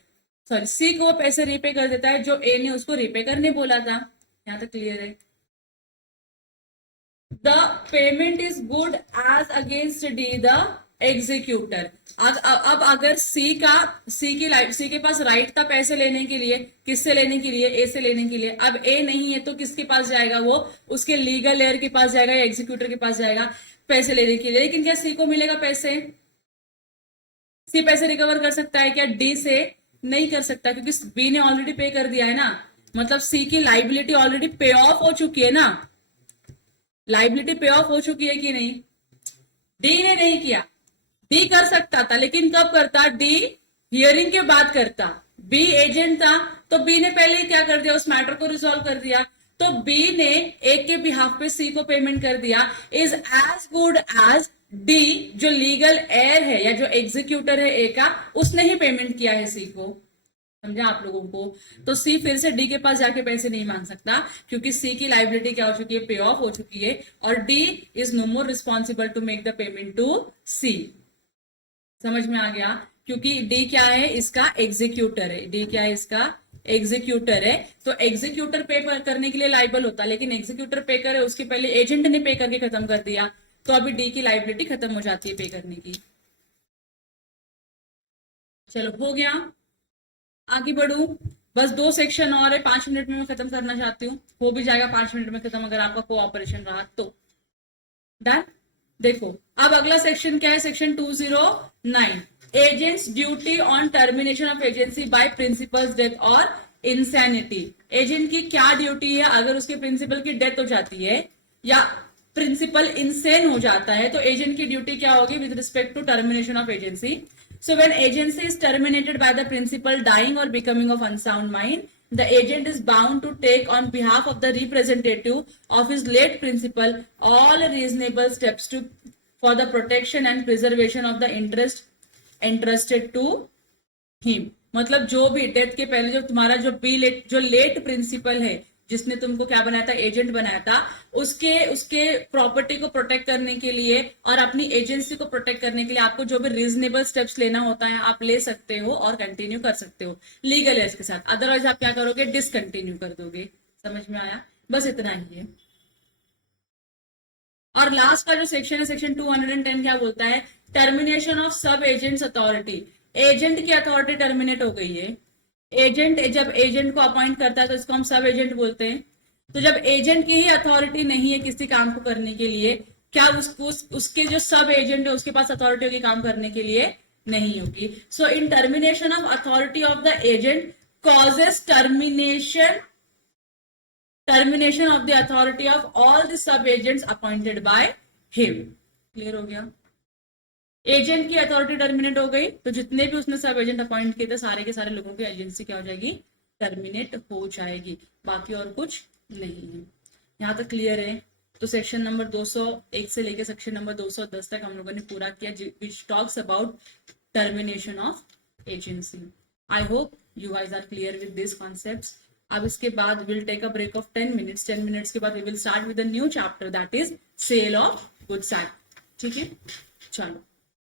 सॉरी सी को वो पैसे रीपे कर देता है जो ए ने उसको रीपे करने बोला था। यहां तक क्लियर है। The payment is good as against D the executor. अब अगर सी के पास राइट था पैसे लेने के लिए, किससे लेने के लिए, ए से लेने के लिए। अब ए नहीं है तो किसके पास जाएगा, वो उसके लीगल एयर के पास जाएगा या एग्जीक्यूटर के पास जाएगा पैसे लेने के लिए। लेकिन क्या सी को मिलेगा पैसे, सी पैसे रिकवर कर सकता है क्या, डी से नहीं कर सकता, क्योंकि बी ने ऑलरेडी पे कर दिया है ना। मतलब सी की लाइबिलिटी ऑलरेडी पे ऑफ हो चुकी है ना, लाइबिलिटी पे ऑफ हो चुकी है कि नहीं। डी ने नहीं किया, डी कर सकता था लेकिन कब करता, डी हियरिंग के बाद करता। बी एजेंट था तो बी ने पहले ही क्या कर दिया, उस मैटर को रिजॉल्व कर दिया। तो बी ने ए के बिहाफ पे सी को पेमेंट कर दिया, is as good as D जो लीगल एयर है या जो एग्जीक्यूटर है ए का, उसने ही पेमेंट किया है सी को। समझा आप लोगों को। तो सी फिर से डी के पास जाके पैसे नहीं मांग सकता क्योंकि सी की लाइबिलिटी क्या हो चुकी है, पे ऑफ हो चुकी है। और D is no more responsible to make the payment to C. समझ में आ गया, क्योंकि डी क्या है, इसका एग्जीक्यूटर है। डी क्या है, इसका एग्जीक्यूटर है। तो एग्जीक्यूटर पे करने के लिए लाइबल होता, लेकिन एग्जीक्यूटर पे करे उसके पहले एजेंट ने पे करके खत्म कर दिया, तो अभी डी की लाइबिलिटी खत्म हो जाती है पे करने की। चलो हो गया, आगे बढ़ू। बस 2 सेक्शन और है, 5 मिनट में मैं खत्म करना चाहती हूँ। हो भी जाएगा 5 मिनट में खत्म अगर आपका कोऑपरेशन रहा तो। डन। देखो अब अगला सेक्शन क्या है, section 209, agents duty on termination of agency bye principles death और इंसैनिटी। एजेंट की क्या ड्यूटी है अगर उसके प्रिंसिपल की डेथ हो जाती है या प्रिंसिपल इनसेन हो जाता है, तो एजेंट की ड्यूटी क्या होगी with respect to termination of agency. So when agency is terminated by the principal dying or becoming of unsound mind, the agent is bound to take on behalf of the representative of his late principal all reasonable steps for the protection and preservation of the interest entrusted to him। मतलब जो भी death के पहले जो तुम्हारा जो late principal है जिसने तुमको क्या बनाया था, एजेंट बनाया था, उसके प्रॉपर्टी को प्रोटेक्ट करने के लिए और अपनी एजेंसी को प्रोटेक्ट करने के लिए आपको जो भी रीजनेबल स्टेप्स लेना होता है आप ले सकते हो और कंटिन्यू कर सकते हो लीगल एज के साथ। अदरवाइज आप क्या करोगे, डिसकंटिन्यू कर दोगे। समझ में आया, बस इतना ही है। और लास्ट का जो सेक्शन है, सेक्शन 210 क्या बोलता है, टर्मिनेशन ऑफ सब एजेंट्स अथॉरिटी। एजेंट की अथॉरिटी टर्मिनेट हो गई है। एजेंट जब एजेंट को अपॉइंट करता है तो इसको हम सब एजेंट बोलते हैं। तो जब एजेंट की ही अथॉरिटी नहीं है किसी काम को करने के लिए, क्या उसके जो सब एजेंट है उसके पास अथॉरिटी होगी काम करने के लिए, नहीं होगी। So in termination of authority of the agent causes termination of the authority of all the sub agents appointed by him. Clear हो गया। एजेंट की अथॉरिटी टर्मिनेट हो गई तो जितने भी उसने सब एजेंट अपॉइंट किए थे सारे के सारे लोगों की एजेंसी क्या हो जाएगी, टर्मिनेट हो जाएगी। बाकी और कुछ नहीं है। यहाँ तक क्लियर है। तो सेक्शन नंबर 201 से लेकर सेक्शन नंबर 210 तक हम लोगों ने पूरा किया, which talks about termination of agency. I hope you guys are clear with this concepts. अब इसके बाद will take a break of 10 minutes. 10 minutes के बाद we will start with a new chapter that is sale of goods act. ठीक है, चलो।